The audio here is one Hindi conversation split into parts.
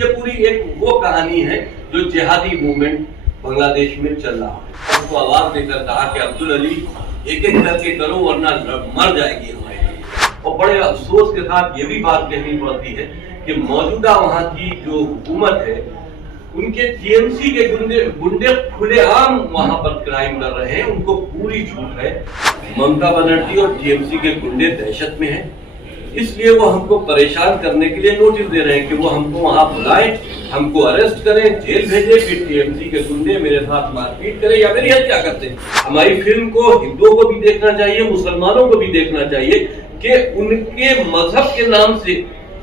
ये पूरी एक वो कहानी है जो जिहादी मूवमेंट बांग्लादेश में चल रहा है। उसको आवाज देकर कहा कि अब्दुल अली एक एक करके करो वरना मर जाएगी हमारी। और बड़े अफसोस के साथ ये भी बात कहनी पड़ती है कि मौजूदा वहाँ की जो हुकूमत है उनके टीएमसी के गुंडे खुलेआम वहाँ पर क्राइम कर रहे हैं, उनको पूरी छूट है। ममता बनर्जी और टीएमसी के गुंडे दहशत में हैं, इसलिए वो हमको परेशान करने के लिए नोटिस दे रहे हैं कि वो हमको वहां बुलाएं, हमको अरेस्ट करें, जेल भेजें, फिर टीएमसी के गुंडे मेरे साथ मारपीट करें या मेरी हत्या करते हैं। हमारी फिल्म को हिंदुओं को भी देखना चाहिए, मुसलमानों को भी देखना चाहिए कि उनके मजहब के नाम से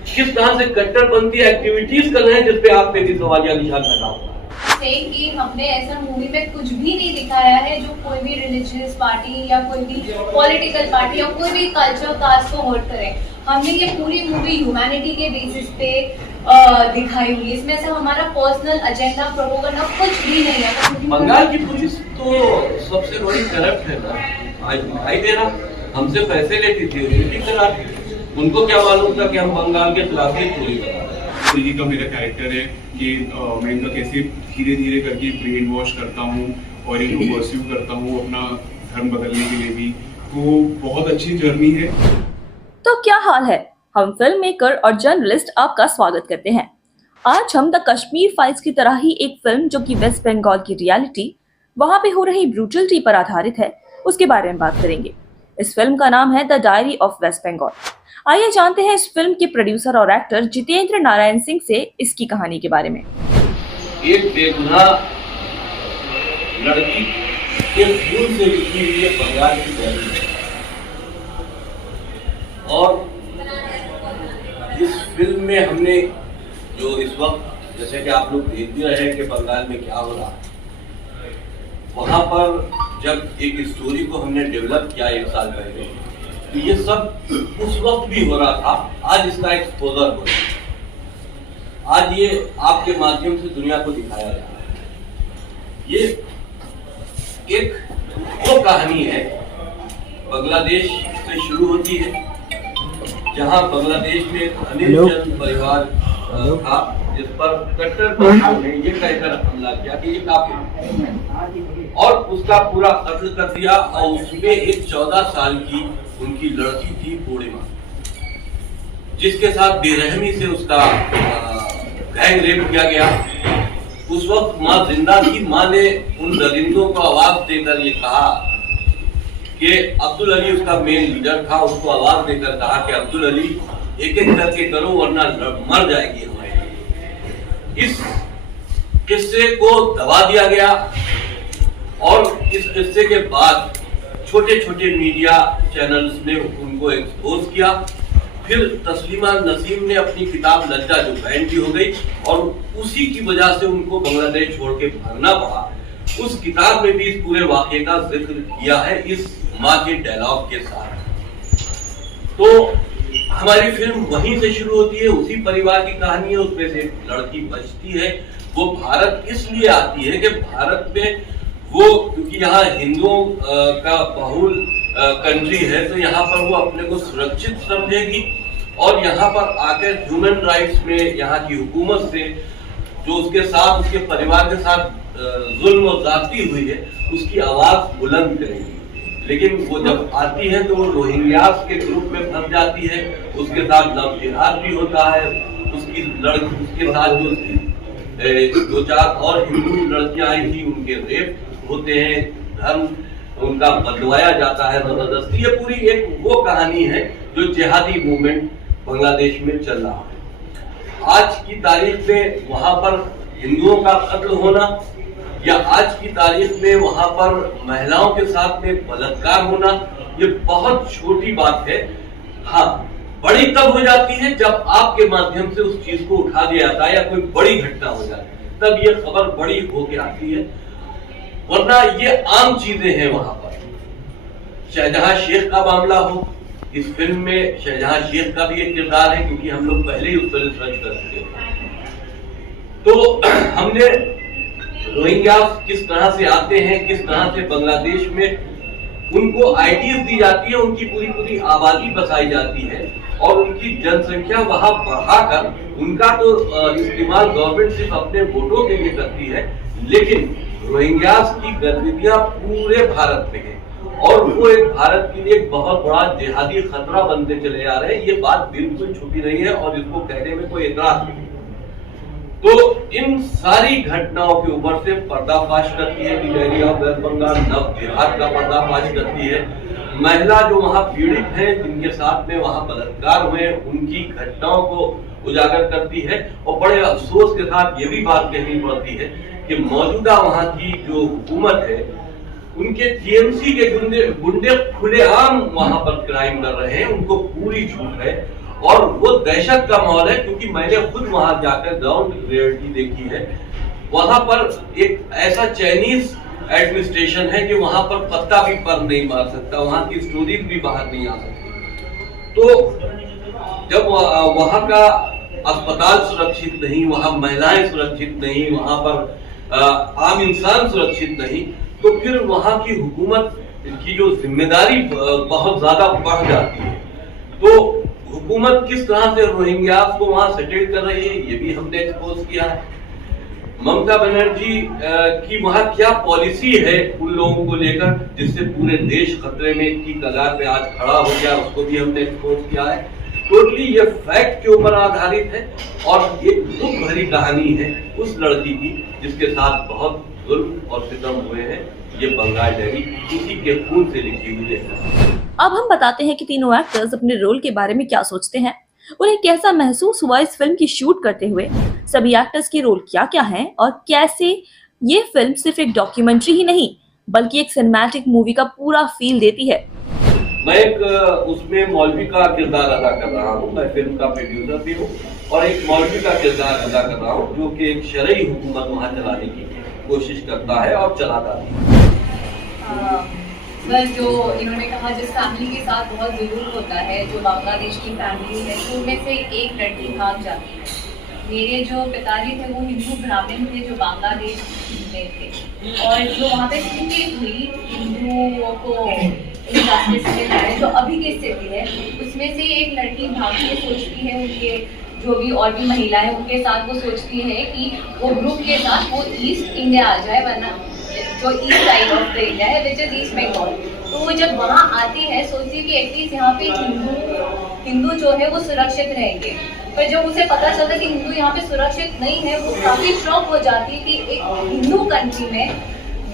किस तरह से कट्टरपंथी एक्टिविटीज कर रहे हैं, जिसपे आप पे भी सवालिया निशान लगा हुआ है। कि हमने ऐसा मूवी में कुछ भी नहीं दिखाया है जो कोई भी रिलीजियस पार्टी या कोई भी पॉलिटिकल पार्टी या कोई भी कल्चर कास्ट को हर्ट करे। हमने ये पूरी मूवी ह्यूमैनिटी के बेसिस पे दिखाई हुई है। इसमें से हमारा पर्सनल एजेंडा प्रोपोगेंडा कुछ भी नहीं है। बंगाल की पुलिस तो सबसे बड़ी करप्ट है ना, आज दिखाई दे रहा। हमसे पैसे लेती थी, ड्यूटी कराती। उनको क्या मालूम था कि हम बंगाल के खिलाफ ही पूरी जी का मेरा कैरेक्टर है कि मैं इनका कैसे धीरे धीरे करके ब्रेन वॉश करता हूँ और इनको परस्यू करता हूँ अपना धर्म बदलने के लिए भी। तो बहुत अच्छी जर्नी है। तो क्या हाल है, हम फिल्म मेकर और जर्नलिस्ट आपका स्वागत करते हैं। आज हम द कश्मीर फाइल्स की तरह ही एक फिल्म जो कि वेस्ट बंगाल की रियलिटी, वहां पे हो रही ब्रूटलिटी पर आधारित है, उसके बारे में बात करेंगे। इस फिल्म का नाम है the diary of West Bengal. आइए जानते हैं इस फिल्म के प्रोड्यूसर और एक्टर जितेंद्र नारायण सिंह से इसकी कहानी के बारे में। एक बेगुनाह लड़की के खून से लिखी हुई है बंगाल की डायरी है। और इस फिल्म में हमने जो इस वक्त, जैसे कि आप लोग देख भी रहे हैं कि बंगाल में क्या हो रहा है, वहां पर जब एक स्टोरी को हमने डेवलप किया 1 साल पहले, तो ये सब उस वक्त भी हो रहा था। आज इसका एक्सपोजर हो रहा है, आज ये आपके माध्यम से दुनिया को दिखाया जा रहा है। ये एक वो कहानी है, बांग्लादेश से शुरू होती है, जहां बांग्लादेश में एक अनिल चंद परिवार था जिस पर कट्टरपंथियों ने ये कहकर हमला किया कि ये काफिर, और उसका पूरा कत्ल कर दिया। और उसमें एक 14 साल की उनकी लड़की थी पूर्णिमा, जिसके साथ बेरहमी से उसका गैंग रेप किया गया। उस वक्त माँ जिंदा थी। माँ ने उन दरिंदों को आवाज देकर ये कहा कि अब्दुल अली उसका मेन लीडर था, उसको आवाज देकर कहा कि अब्दुल अली एक एक करके करो वरना मर जाएगी हमारी। इस किस्से को दबा दिया गया और इस किस्से के बाद छोटे छोटे मीडिया चैनल्स ने उनको एक्सपोज किया। फिर तस्लीमा नसीम ने अपनी किताब लज्जा, जो बैन भी हो गई, और उसी की वजह से उनको बांग्लादेश छोड़ के भागना पड़ा। उस किताब में भी इस पूरे वाक़े का जिक्र किया है इस माँ के डायलॉग के साथ। तो हमारी फिल्म वहीं से शुरू होती है, उसी परिवार की कहानी है। उसमें से एक लड़की बचती है, वो भारत इसलिए आती है कि भारत में वो, क्योंकि यहाँ हिंदुओं का बहुल कंट्री है, तो यहाँ पर वो अपने को सुरक्षित समझेगी और यहाँ पर आकर ह्यूमन राइट्स में यहाँ की हुकूमत से जो उसके साथ, उसके परिवार के साथ जुल्म और ज्यादती हुई है, उसकी आवाज बुलंद करेगी। लेकिन वो जब आती है तो वो रोहिंग्यास के ग्रुप में फंस जाती है, उसके साथ लव जिहाद भी होता है। उसकी लड़की, उसके साथ जो उसकी 2-4 और हिंदू लड़कियां आई थी, उनके रेप होते हैं, धर्म उनका बदलवाया जाता है जबरदस्ती। ये पूरी एक वो कहानी है जो जिहादी मूवमेंट बांग्लादेश में चल रहा है। आज की तारीख में वहां पर हिंदुओं का कत्ल होना, या आज की तारीख में वहां पर महिलाओं के साथ में बलात्कार होना, ये बहुत छोटी बात है। हाँ, बड़ी तब हो जाती है जब आपके माध्यम से उस चीज को उठा दिया जाता है या कोई बड़ी घटना हो जाती है, तब ये खबर बड़ी होके आती है। वरना ये आम चीजें हैं। वहां पर शाहजहां शेख का मामला हो, इस फिल्म में शाहजहां शेख का भी एक किरदार है, क्योंकि हम लोग पहले ही उस पर रिसर्च कर चुके हैं। तो हमने रोहिंग्या किस तरह से आते हैं, किस तरह से बांग्लादेश में उनको आईडीज दी जाती है, उनकी पूरी पूरी आबादी बसाई जाती है और उनकी जनसंख्या वहां बढ़ाकर उनका तो इस्तेमाल गवर्नमेंट सिर्फ अपने वोटों के लिए करती है, लेकिन रोहिंग्यास की गतिविधियां पूरे भारत में है और वो एक भारत के लिए एक बहुत बड़ा जिहादी खतरा बनते चले जा रहे हैं। ये बात बिल्कुल छुपी नहीं है और इसको कहने में कोई एतराज नहीं। तो इन सारी घटनाओं के ऊपर से पर्दाफाश करती है दी डायरी ऑफ वेस्ट बंगाल, नव जिहाद का पर्दाफाश करती है। महिला जो वहां पीड़ित हैं, जिनके साथ में वहां बलात्कार हुए, उनकी घटनाओं को उजागर करती है और बड़े अफसोस के साथ ये भी बात कहनी पड़ती है कि मौजूदा वहां की जो हुकूमत है, उनके टीएमसी के गुंडे खुलेआम वहां पर क्राइम कर रहे हैं, उनको पूरी छूट है और वो दहशत का माहौल है। क्योंकि मैंने खुद वहां जाकर ग्राउंड रियलिटी देखी है, वहां पर एक ऐसा चाइनीज एडमिनिस्ट्रेशन है कि वहां पर पत्ता भी पर नहीं मार सकता, वहां की स्टोरीज भी बाहर नहीं आ सकती। तो जब वहां का अस्पताल सुरक्षित नहीं, वहां महिलाएं सुरक्षित नहीं, वहां पर आम इंसान सुरक्षित नहीं, तो फिर वहां की हुकूमत की जो जिम्मेदारी बहुत ज्यादा बढ़ जाती है। तो हुकूमत किस तरह से रोहिंग्यास को वहां सेटल कर रही है, ये भी हमने एक्सपोज किया है। ममता बनर्जी की वहां क्या पॉलिसी है उन लोगों को लेकर, जिससे पूरे देश खतरे में की कगार पे आज खड़ा हो गया, उसको भी हमने एक्सपोज किया है। टोटली ये फैक्ट के ऊपर आधारित है और एक दुख भरी कहानी है उस लड़की की जिसके साथ बहुत जुल्म और सितम हुए हैं। ये बंगाल डायरी उसी के खून से लिखी हुई है। अब हम बताते हैं कि तीनों एक्टर्स अपने रोल के बारे में क्या सोचते हैं, उन्हें कैसा महसूस हुआ इस फिल्म की शूट करते हुए, सभी एक्टर्स के रोल क्या क्या हैं और कैसे ये फिल्म सिर्फ एक डॉक्यूमेंट्री ही नहीं बल्कि एक सिनेमैटिक मूवी का पूरा फील देती है। मैं एक उसमें मौलवी का किरदार अदा कर रहा हूँ, मैं फिल्म का प्रोड्यूसर भी हूँ और एक मौलवी का किरदार अदा कर रहा हूँ जो कि एक शरई हुकूमत वहाँ चलाने की कोशिश करता है और चलाता भी है। बस जो इन्होंने कहा जिस फैमिली के साथ बहुत जुलूम होता है, जो बांग्लादेश की फैमिली है, तो उनमें से एक लड़की भाग जाती है। मेरे जो पिताजी थे वो हिंदू ब्राह्मण थे जो बांग्लादेश में थे और जो वहाँ पे स्थिति हुई हिंदुओं को इंजस्टिस मिला है, जो अभी की स्थिति है, उसमें से एक लड़की भाग के सोचती है, उनके जो भी और भी महिलाएं उनके साथ वो सोचती है कि वो ग्रुप के साथ वो ईस्ट इंडिया आ जाए, वरना जो east side of the India है विच इज ईस्ट बंगाल। तो वो जब वहाँ आती है सोचती है कि एटलीस्ट यहाँ पे हिंदू जो है वो सुरक्षित रहेंगे, पर जब उसे पता चलता है कि हिंदू यहाँ पे सुरक्षित नहीं है, वो काफी शॉक हो जाती है कि एक हिंदू कंट्री में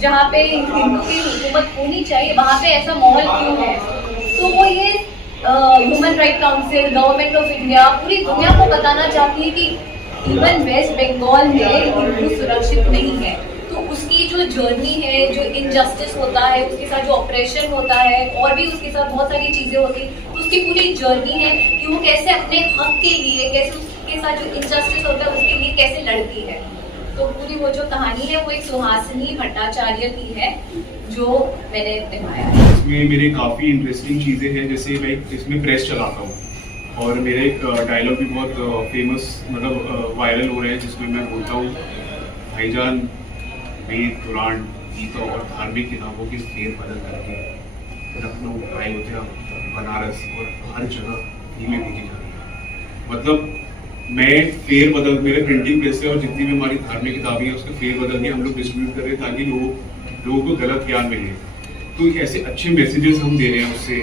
जहाँ पे हिंदू की हुकूमत होनी चाहिए वहाँ पे ऐसा माहौल क्यों है। तो वो ये human right council, government of India, पूरी दुनिया को बताना चाहती है कि इवन वेस्ट बंगाल में हिंदू सुरक्षित नहीं है। तो उसकी जो जर्नी है, जो इनजस्टिस होता है, उसके साथ जो ऑपरेशन होता है और भी उसके साथ बहुत सारी चीजें होती हैं, तो उसकी पूरी जर्नी है कि वो कैसे अपने हक के लिए, कैसे उसके साथ जो इनजस्टिस होता है उसके लिए कैसे लड़ती है। तो पूरी वो जो कहानी है वो एक सुहासिनी भट्टाचार्य की है जो मैंने निभाया है। इसमें मेरे काफ़ी इंटरेस्टिंग चीज़ें हैं, जैसे मैं इसमें प्रेस चलाता हूँ और मेरा एक डायलॉग भी बहुत फेमस मतलब वायरल हो रहे हैं, जिसमें मैं बोलता हूँ, भाईजान वेद, पुराण, गीता और धार्मिक किताबों की फेरबदल करके लखनऊ, अयोध्या, बनारस और हर जगह फिल्में भेजी जा रही है। मतलब मैं फेरबदल, मेरे प्रिंटिंग प्रेस से और जितनी भी हमारी धार्मिक किताबें हैं उसके फेरबदल भी हम लोग डिस्ट्रीब्यूट कर रहे हैं ताकि लोगों को गलत ज्ञान मिले। तो ऐसे अच्छे मैसेजेस हम दे रहे हैं उससे।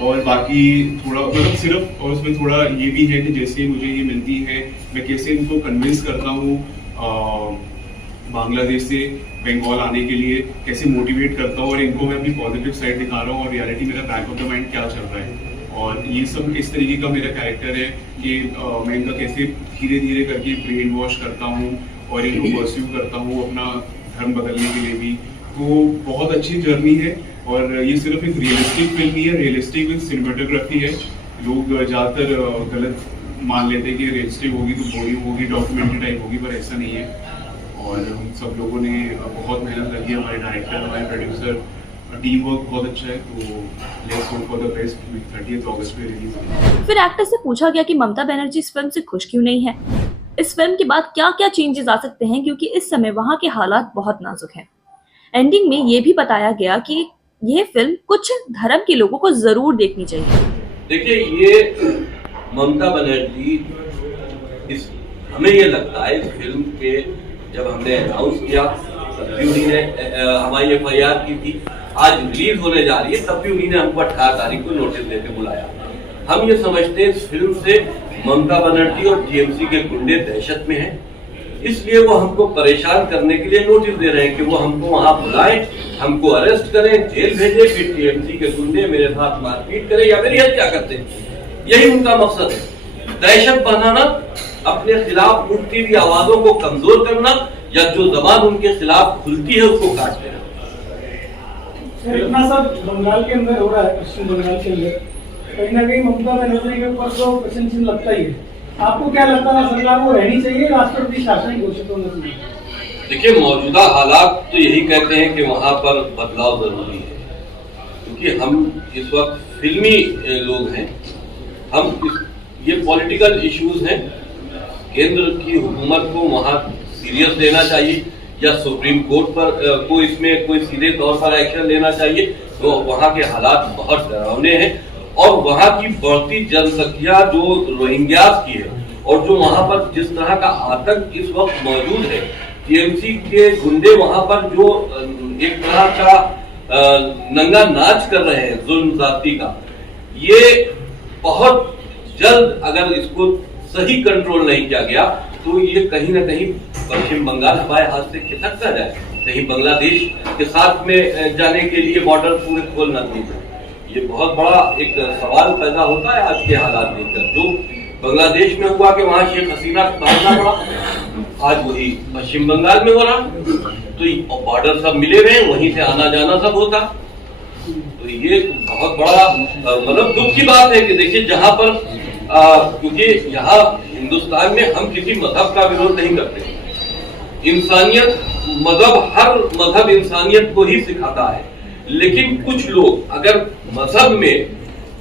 और बाकी थोड़ा मतलब सिर्फ, और उसमें थोड़ा ये भी है कि जैसे मुझे ये मिलती है मैं कैसे इनको कन्विंस करता हूँ बांग्लादेश से बंगाल आने के लिए, कैसे मोटिवेट करता हूँ और इनको मैं अपनी पॉजिटिव साइड दिखा रहा हूँ और रियलिटी मेरा बैक ऑफ द माइंड क्या चल रहा है। और ये सब इस तरीके का मेरा कैरेक्टर है कि मैं इनका कैसे धीरे धीरे करके ब्रेन वॉश करता हूँ और इनको परस्यू करता हूँ अपना धर्म बदलने के लिए भी। तो बहुत अच्छी जर्नी है और ये सिर्फ एक रियलिस्टिक फिल्म नहीं है, रियलिस्टिक विद सिनेमेटोग्राफी है। लोग ज़्यादातर गलत मान लेते हैं कि रियलिस्टिक होगी तो बोरिंग होगी, डॉक्यूमेंट्री टाइप होगी, पर ऐसा नहीं है। और हम सब लोगों ने बहुत मेहनत लगी है, हमारे डायरेक्टर, हमारे प्रोड्यूसर, टीम वर्क बहुत अच्छा है। तो let's hope for the best. 30 अगस्त पे रिलीज है। फिर एक्टर से पूछा गया कि ममता बनर्जी इस फिल्म से खुश क्यों नहीं है, इस फिल्म के बाद क्या क्या चेंजेस आ सकते हैं क्योंकि इस समय वहाँ के हालात बहुत नाजुक हैं। एंडिंग में ये भी बताया गया कि यह फिल्म कुछ धर्म के लोगों को जरूर देखनी चाहिए। देखिए, ये ममता बनर्जी इस हमें ये लगता है इस फिल्म के जब हमने अनाउंस किया तब भी उन्हीं ने हमारी FIR की थी, आज रिलीज होने जा रही है तब भी उन्हीं ने हमको 18 तारीख को नोटिस देके बुलाया। हम ये समझते हैं इस फिल्म से ममता बनर्जी और TMC के गुंडे दहशत में हैं, इसलिए वो हमको परेशान करने के लिए नोटिस दे रहे हैं कि वो हमको वहां बुलाएं, हमको अरेस्ट करें, जेल भेजें, फिर TMC के गुंडे मेरे साथ मारपीट करें या मेरी हत्या करते हैं। यही उनका मकसद है, दहशत बनाना, अपने खिलाफ उठती हुई आवाजों को कमजोर करना या जो जबान उनके खिलाफ खुलती है उसको काट देना। इतना सब बंगाल के अंदर हो रहा है, पश्चिम बंगाल के अंदर कहीं ना कहीं ममता बनर्जी के ऊपर तो प्रश्न चिन्ह लगता ही है। आपको क्या लगता है सरकार को रहनी चाहिए, राष्ट्रपति शासन घोषित होना चाहिए? देखिए, मौजूदा हालात तो यही कहते हैं कि वहां पर बदलाव जरूरी है, क्योंकि हम इस वक्त फिल्मी लोग हैं, ये पॉलिटिकल इश्यूज हैं। केंद्र की हुकूमत को वहां सीरियस लेना चाहिए या सुप्रीम कोर्ट पर को इसमें कोई सीधे तौर पर एक्शन लेना चाहिए। तो वहां के हालात बहुत डरावने हैं और वहां की बढ़ती जनसंख्या जो रोहिंग्यास की है और जो वहां पर जिस तरह का आतंक इस वक्त मौजूद है, TMC के गुंडे वहां पर जो एक तरह का नंगा नाच कर रहे हैं जुल्म जाती का, ये बहुत जल्द अगर इसको सही कंट्रोल नहीं किया गया तो ये कहीं ना कहीं पश्चिम बंगाल हमारे हाथ से खिसक ना जाए, कहीं बांग्लादेश के साथ में जाने के लिए बॉर्डर पूरे खोल ना दिए जाए। ये बहुत बड़ा एक सवाल पैदा होता है आज के हालात देखकर। जो बांग्लादेश में हुआ कि वहां शेख हसीना को भागना पड़ा, आज वही पश्चिम बंगाल में हो रहा, तो बॉर्डर सब मिले हुए, वहीं से आना जाना सब होता। तो ये बहुत बड़ा मतलब दुख की बात है कि देखिए जहां पर क्योंकि यहाँ हिंदुस्तान में हम किसी मजहब का विरोध नहीं करते, इंसानियत मजहब हर मजहब इंसानियत को ही सिखाता है, लेकिन कुछ लोग अगर मजहब में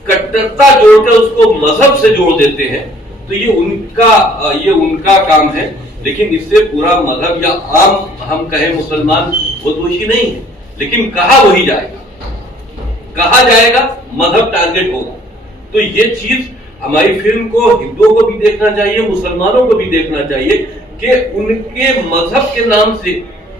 कट्टरता जोड़कर उसको मजहब से जोड़ देते हैं तो ये उनका काम है, लेकिन इससे पूरा मजहब या आम हम कहें मुसलमान वो दोषी नहीं है, लेकिन कहा वही जाएगा मजहब टारगेट होगा। तो ये चीज हमारी फिल्म को हिंदुओं को भी देखना चाहिए, मुसलमानों को भी देखना चाहिए कि उनके मजहब के नाम से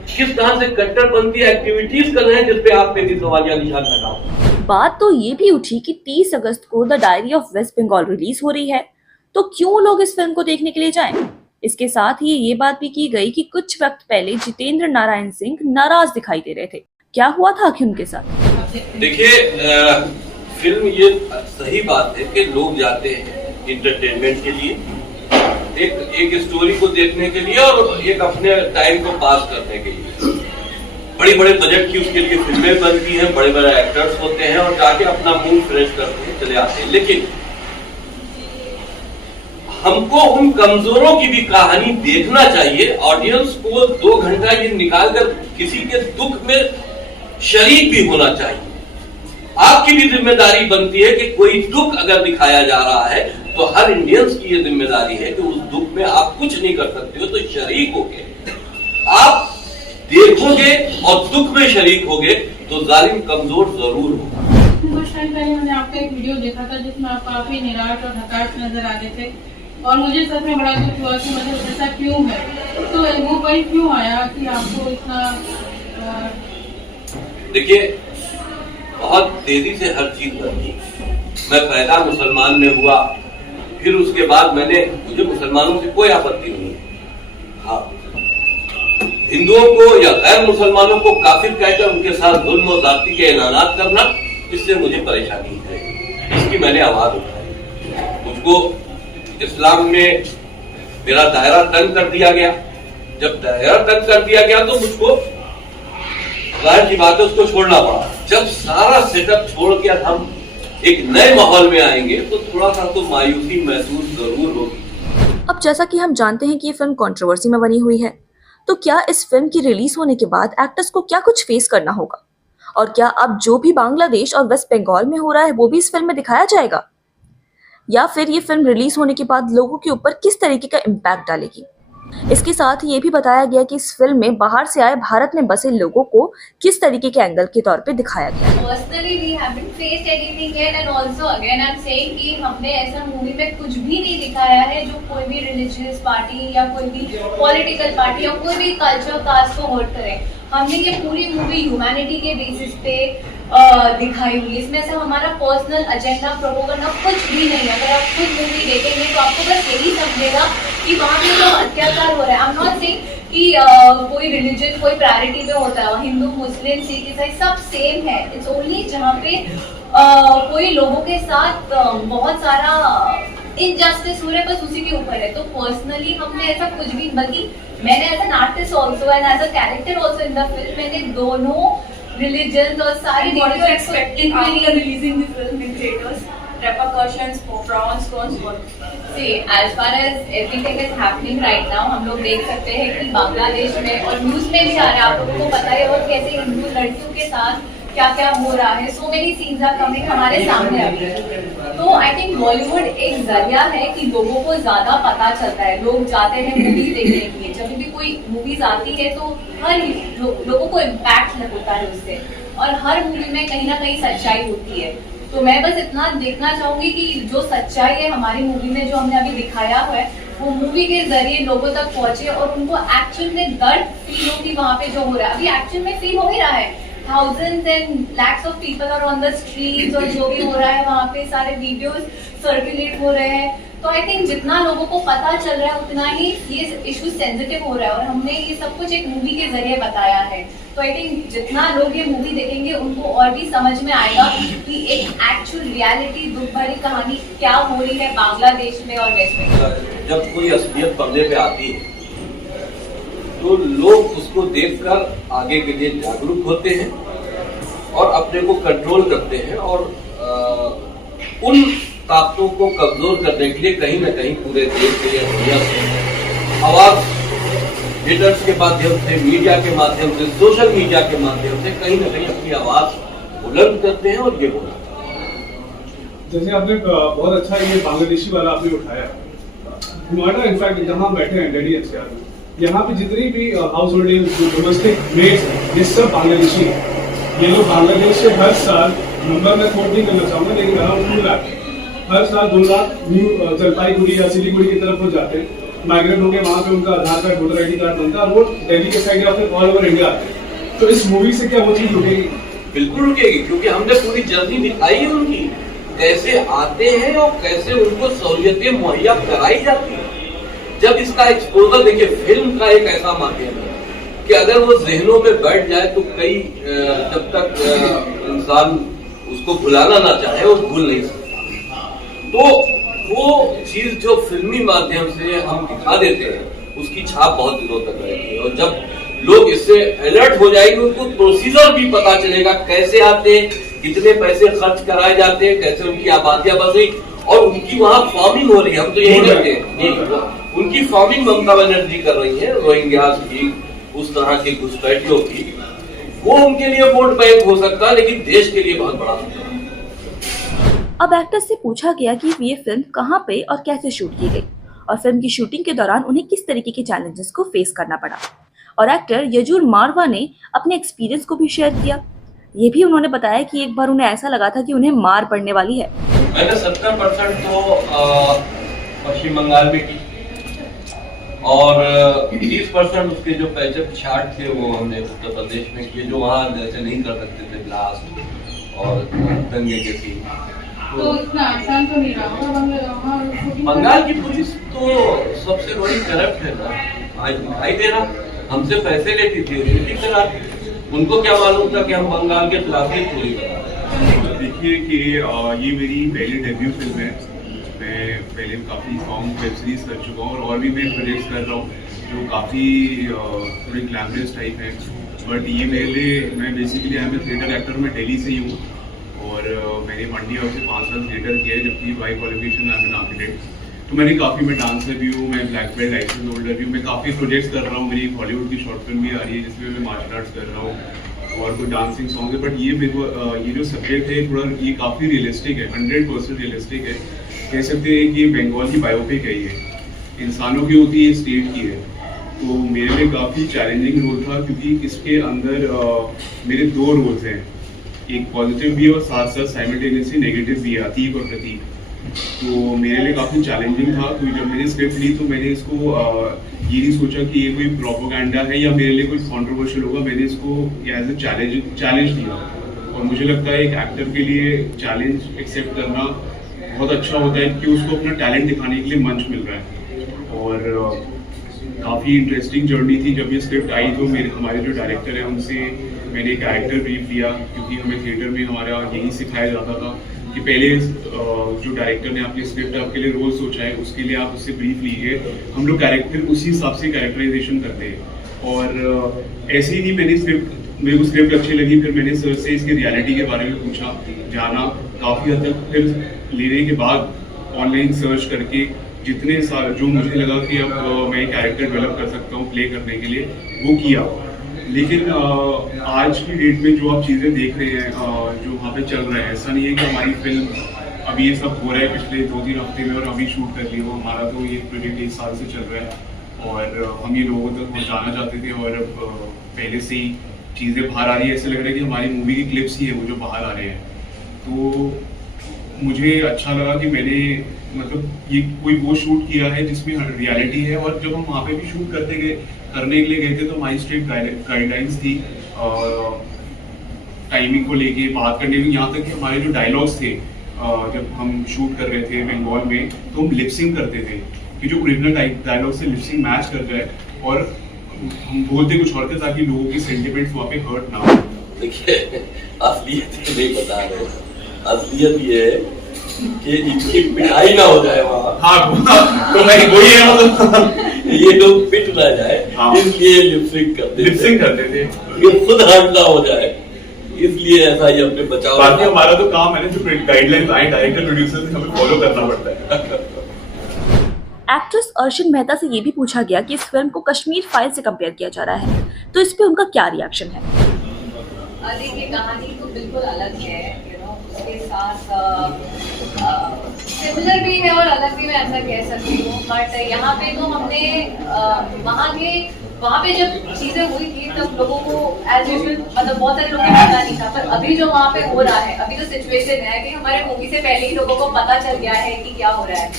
किस तरह से कट्टरपंथी एक्टिविटीज कर रहे हैं, जिसपे आप पे भी सवालिया निशान लगा हो। बात तो ये भी उठी कि 30 अगस्त को the diary of West Bengal release हो रही है, तो क्यों लोग इस फिल्म को देखने के लिए जाएं? इसके साथ ही ये बात भी की गई कि कुछ वक्त पहले जितेंद्र नारायण सिंह नाराज दिखाई दे रहे थे। क्या हुआ था आखिर उनके साथ? देखिए, फिल्म ये सही बात है कि लोग जाते हैं इंटरटेनमेंट के लिए, एक स्टोरी को देखने के लिए और एक अपने टाइम को पास करने के लिए। बड़े बड़े बजट की उसके लिए फिल्में बनती हैं, बड़े बड़े एक्टर्स होते हैं और जाके अपना मूड फ्रेश करते हैं, चले आते हैं। लेकिन हमको उन कमजोरों की भी कहानी देखना चाहिए। ऑडियंस को 2 घंटा ये निकालकर किसी के दुख में शरीक भी होना चाहिए। आपकी भी जिम्मेदारी बनती है कि कोई दुख अगर दिखाया जा रहा है तो हर इंडियंस की ये जिम्मेदारी है कि उस दुख में आप कुछ नहीं कर सकते हो तो शरीक होगे, आप देखोगे और दुख में शरीक होगे तो जालिम कमजोर जरूर होगा। कुछ टाइम पहले मैंने आपका एक वीडियो देखा था जिसमें आप काफी निराश और हताश नजर आ रहे थे और मुझे सच में बड़ा दुख हुआ कि मतलब ऐसा क्यों है, तो वो वही क्यों आया कि आपको इतना देखिए, बहुत तेजी से हर चीज बदली। मैं पैदा मुसलमान में हुआ, फिर उसके बाद मुझे मुसलमानों से कोई आपत्ति नहीं है। हाँ, हिंदुओं को या गैर मुसलमानों को काफिर कहकर उनके साथ जुल्म और जाति के ऐलानात करना, इससे मुझे परेशानी है, इसकी मैंने आवाज उठाई। मुझको इस्लाम में मेरा दायरा तंग कर दिया गया, जब दायरा तंग कर दिया गया तो मुझको जाहिर की बात है उसको छोड़ना पड़ा। जब सारा सेटअप छोड़ के हम एक नए माहौल में आएंगे तो थोड़ा सा तो मायूसी महसूस जरूर होगी। अब जैसा कि हम जानते हैं कि ये फिल्म कंट्रोवर्सी में बनी हुई है, तो क्या इस फिल्म की रिलीज होने के बाद एक्टर्स को क्या कुछ फेस करना होगा? और क्या अब जो भी बांग्लादेश और वेस्ट बंगाल में हो रहा है वो भी इस फिल्म में दिखाया जाएगा? या फिर ये फिल्म रिलीज होने के बाद लोगों के ऊपर किस तरीके का इम्पैक्ट डालेगी? इसके साथ ही ये भी बताया गया कि इस फिल्म में बाहर से आए भारत में बसे लोगों को किस तरीके के एंगल के तौर पे दिखाया गया है। Personally, we haven't faced anything yet, and also again I'm saying कि हमने ऐसा मूवी में कुछ भी नहीं दिखाया है जो कोई भी रिलीजियस पार्टी या कोई भी पॉलिटिकल पार्टी या कोई भी कल्चर कास्ट को हर्ट करे। हमने ये पूरी मूवी ह्यूमैनिटी के बेसिस पे दिखाई हुई है। इसमें से हमारा पर्सनल एजेंडा प्रोपोगेंडा कुछ भी नहीं है। अगर आप खुद मूवी देखेंगे तो आपको बस यही समझेगा कि वहाँ पे जो अत्याचार हो रहा है। आई एम नॉट सेइंग कि कोई रिलीजन कोई प्रायोरिटी पे होता है, हिंदू मुस्लिम सिख ईसाई सब सेम है। इट्स ओनली जहाँ पे कोई लोगों के साथ बहुत सारा इनजस्टिस हो रहा है, बस उसी के ऊपर है। तो पर्सनली हमने ऐसा कुछ भी, बल्कि मैंने as an artist also and as a character also in the film मैंने दोनों रिलीजन और सारी releasing the film in theaters, repercussions, pros, cons. See, as far as everything is happening right now, हम लोग देख सकते हैं कि बांग्लादेश में और न्यूज में भी आ रहा है, आप लोगों को पता है, और कैसे हिंदू लड़कियों के साथ क्या क्या हो रहा है। So many scenes are coming हमारे सामने अभी। तो आई थिंक बॉलीवुड एक जरिया है कि लोगों को ज्यादा पता चलता है। लोग जाते हैं मूवीज देखने के लिए, जब भी कोई मूवीज आती है तो हर लोगों को इम्पैक्ट होता है उससे, और हर मूवी में कहीं ना कहीं सच्चाई होती है। तो मैं बस इतना देखना चाहूंगी कि जो सच्चाई है हमारी मूवी में जो हमने अभी दिखाया हुआ है वो मूवी के जरिए लोगों तक पहुंचे और उनको एक्चुअल में दर्द फील हो कि वहाँ पे जो हो रहा है अभी एक्चुअल में फील हो ही रहा है। Thousands and lakhs of people are on the streets और जो भी हो रहा है वहाँ पे सारे वीडियोस सर्कुलेट हो रहे हैं। तो आई थिंक जितना लोगों को पता चल रहा है उतना ही ये इशू सेंसिटिव हो रहा है, और हमने ये सब कुछ एक मूवी के जरिए बताया है। तो आई थिंक जितना लोग ये मूवी देखेंगे उनको और भी समझ में आएगा कि एक एक्चुअल रियलिटी दुख भरी कहानी क्या हो रही है बांग्लादेश में और वेस्ट बंगाल। जब कोई असलियत पर्दे पे आती है तो लोग उसको देखकर आगे के लिए जागरूक होते हैं और अपने को कंट्रोल करते हैं, और उन ताकतों को कमजोर करने के लिए कहीं न कहीं पूरे देश के लिए दुनिया से आवाज लीडर्स के माध्यम से, मीडिया के माध्यम से, सोशल मीडिया के माध्यम से कहीं न कहीं अपनी आवाज बुलंद करते हैं और ये बोलते हैं। जैसे आपने बहुत अच्छा ये बांग्लादेशी वाला आपने उठाया, नोएडा इनफैक्ट जहाँ हम बैठे हैं डेली एनसीआर में, यहाँ पे जितनी भी हाउस होल्डिंग डोमेस्टिक मेड्स हैं ये सब बांग्लादेशी हैं। ये लोग बांग्लादेश से हर साल, नंबर मैं कोट नहीं करना चाहूँगा, लेकिन अराउंड 2 लाख हर साल 2 लाख न्यू जलपाईगुड़ी या सिलीगुड़ी की तरफ हो जाते हैं, माइग्रेट होकर वहाँ पे उनका आधार कार्ड वोटर ID कार्ड बनता है और वो दिल्ली के साइड या फिर ऑल ओवर इंडिया आते हैं। तो इस मूवी से क्या वो चीज़ रुकेगी? बिल्कुल रुकेगी, क्योंकि हमने पूरी जर्नी दिखाई है उनकी, कैसे आते हैं और कैसे उनको सहूलियतें मुहैया कराई जाती है। जब इसका एक्सपोजर देखिए, फिल्म का एक ऐसा माध्यम है कि अगर वो जहनों में बैठ जाए तो कई जब तक इंसान उसको भुलाना ना चाहे वो भूल नहीं सकता। तो वो चीज जो फिल्मी माध्यम से हम दिखा देते हैं उसकी छाप बहुत दिनों तक रहेगी, और जब लोग इससे अलर्ट हो जाएंगे उनको प्रोसीजर भी पता चलेगा, कैसे आते हैं, कितने पैसे खर्च कराए जाते हैं, कैसे उनकी आबादियां बढ़ रही और उनकी वहाँ फार्मिंग हो रही है। हम तो यही कहते हैं उनकी फार्मिंग ममता बनर्जी कर रही है, रोहिंग्यास की, उस तरह की घुसपैठियों की। वो उनके लिए वोट बैंक हो सकता है, लेकिन देश के लिए बहुत बड़ा सकता है। अब एक्टर से पूछा गया कि ये फिल्म कहाँ पे और कैसे शूट की गई और फिल्म की शूटिंग के दौरान उन्हें किस तरीके के चैलेंजेस को फेस करना पड़ा, और एक्टर यजुर मारवा ने अपने एक्सपीरियंस को भी शेयर किया। ये भी उन्होंने बताया कि एक बार उन्हें ऐसा लगा था कि उन्हें मार पड़ने वाली है। मैंने 70% तो पश्चिम बंगाल में की और 30% उसके जो पैचअप चार्ट थे वो हमने उत्तर प्रदेश में किए, जो वहाँ जैसे नहीं कर सकते थे ब्लास्ट और दंगे के सीन। तो इतना आसान तो नहीं रहा। बंगाल की पुलिस तो सबसे बड़ी करप्ट है ना, आज दिखाई दे रहा, हमसे पैसे लेती थी, शूटिंग कराती। उनको क्या मालूम था कि हम बंगाल के खिलाफ ही पूरी करा। देखिए कि ये मेरी पहली डेब्यू फिल्म है। मैं पहले काफ़ी सॉन्ग वेब सीरीज कर चुका हूँ और भी मैं प्रोजेक्ट्स कर रहा हूँ जो काफ़ी थोड़े ग्लैमरस टाइप है, बट ये मेरे लिए, मैं basically I am theatre actor, मैं दिल्ली से ही हूँ और मैंने मंडी से 5 साल थिएटर किया है, जबकि by qualification I am an architect. तो मैंने काफ़ी, मैं डांसर भी हूँ, मैं ब्लैक बेल्ट लाइसेंस होल्डर भी हूँ, मैं काफ़ी प्रोजेक्ट्स कर रहा हूँ। मेरी हॉलीवुड की शॉर्ट फिल्म भी आ रही है जिसमें मैं मार्शल आर्ट्स कर रहा हूँ और कोई डांसिंग सॉन्ग है, बट ये मेरे को ये जो सब्जेक्ट है थोड़ा ये काफ़ी रियलिस्टिक है, 100% रियलिस्टिक है। कह सकते हैं कि बंगाल की बायोपिक है ये। इंसानों की होती है, स्टेट की है। तो मेरे लिए काफ़ी चैलेंजिंग रोल था, क्योंकि इसके अंदर मेरे 2 रोल्स हैं, एक पॉजिटिव भी है और साथ साथ साइमल्टेनियसली नेगेटिव भी है, अतीक और प्रतीक। तो मेरे लिए काफ़ी चैलेंजिंग था। तो जब मैंने स्क्रिप्ट ली तो मैंने इसको ये नहीं सोचा कि ये कोई प्रोपोगेंडा है या मेरे लिए कोई कंट्रोवर्शियल होगा। मैंने इसको एज ए चैलेंज लिया, और मुझे लगता है एक एक्टर के लिए चैलेंज एक्सेप्ट करना बहुत अच्छा होता है कि उसको अपना टैलेंट दिखाने के लिए मंच मिल रहा है। और काफ़ी इंटरेस्टिंग जर्नी थी। जब ये स्क्रिप्ट आई तो हमारे जो डायरेक्टर हैं उनसे मैंने एक कैरेक्टर ब्रीफ लिया, क्योंकि हमें थिएटर में हमारा यही सिखाया जाता था कि पहले जो डायरेक्टर ने आपकी स्क्रिप्ट आपके लिए रोल सोचा है उसके लिए आप उससे ब्रीफ लीजिए, हम लोग कैरेक्टर उसी हिसाब से कैरेक्टराइजेशन करते हैं। और ऐसे ही नहीं, मेरे को स्क्रिप्ट अच्छी लगी, फिर मैंने सर से इसकी रियलिटी के बारे में पूछा, जाना काफ़ी हद तक, फिर लेने के बाद ऑनलाइन सर्च करके जितने साल जो मुझे लगा कि अब मैं कैरेक्टर डेवलप कर सकता हूँ प्ले करने के लिए, वो किया। लेकिन आज की डेट में जो आप चीज़ें देख रहे हैं, जो वहाँ पे चल रहा है, ऐसा नहीं है कि हमारी फिल्म अभी ये सब हो रहा है पिछले 2-3 हफ्ते में और अभी शूट कर लिया। वो हमारा तो ये प्रोजेक्ट 1 साल से चल रहा है, और हम ये लोगों तक पहुँचाना चाहते थे, और पहले से ही चीज़ें बाहर आ रही है। ऐसे लग रहा है कि हमारी मूवी की क्लिप्स ही है वो जो बाहर आ रहे हैं। तो मुझे अच्छा लगा कि मैंने ये कोई वो शूट किया है जिसमें रियलिटी है। और जब हम वहाँ पे भी शूट करने के लिए गए थे तो हमारी स्ट्रिक्ट गाइडलाइंस थी टाइमिंग को लेके, बात करने में, यहाँ तक कि हमारे जो डायलॉग्स थे जब हम शूट कर रहे थे बंगाल में, तो हम लिपसिंग करते थे कि जो ओरिजिनल डायलॉग से लिपसिंग मैच कर जाए, और हम बोलते कुछ और थे ताकि लोगों के सेंटिमेंट्स वहाँ पे हर्ट ना हो। देखिए, असलियत नहीं बता रहे, असलियत ये है कि इनकी पिटाई ना हो जाए वहाँ। हाँ, तो मैं वही है, ये लोग पिट ना जाए, हाँ। इसलिए लिपसिंग करते थे। ये खुद हर्ट ना हो जाए, इसलिए ऐसा ही अपने बचाव। बाकी हमारा तो काम है ना, जो गाइडलाइंस आए डायरेक्टर प्रोड्यूसर से हमें फॉलो करना पड़ता है। एक्ट्रेस अर्शिन मेहता से ये भी पूछा गया कि इस फिल्म को कश्मीर फाइल से कंपेयर किया जा रहा है, तो इस पे उनका क्या रिएक्शन है? देखिए, कहानी तो बिल्कुल अलग है, उसके साथ सिमिलर भी है और अलग भी, मैं ऐसा कह सकती हूँ। बट यहाँ पे तो हमने वहाँ पे जब चीजें हुई थी तब लोगों को एज यूजुअल, मतलब बहुत सारे लोगों को पता नहीं था, पर अभी जो वहाँ पे हो रहा है, अभी तो सिचुएशन है कि हमारे मूवी से पहले ही लोगों को पता चल गया है कि क्या हो रहा है।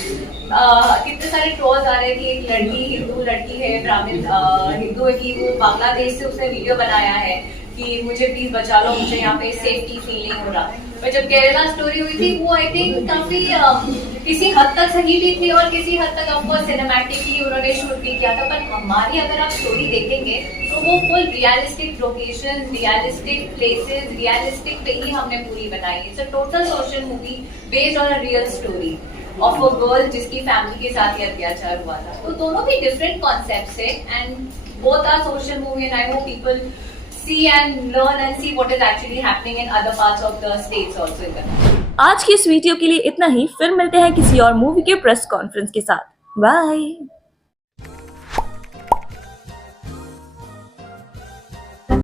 कितने सारे ट्रोल्स आ रहे हैं कि एक लड़की, हिंदू लड़की है, ब्राह्मण हिंदू है, कि वो बांग्लादेश से उसने वीडियो बनाया है कि मुझे प्लीज बचा लो, मुझे यहाँ पे सेफ्टी फील नहीं हो रहा। पर जब केरला स्टोरी हुई थी वो आई थिंक काफी किसी हद तक सही भी थी और किसी हद तक ऑफकोर्स सिनेमैटिकली उन्होंने शूट भी किया था। पर हमारी अगर आप स्टोरी देखेंगे तो वो full realistic location, realistic places, realistic पे ही हमने पूरी बनाई है। It's a total social movie based on a real story of a girl जिसकी फैमिली के साथ ये अत्याचार हुआ था। तो दोनों भी डिफरेंट कॉन्सेप्ट्स है and both are social movie and I hope people see and learn and see what is actually happening in other parts of the states also in the country. आज की इस वीडियो के लिए इतना ही, फिर मिलते हैं किसी और मूवी के प्रेस कॉन्फ्रेंस के साथ। बाय।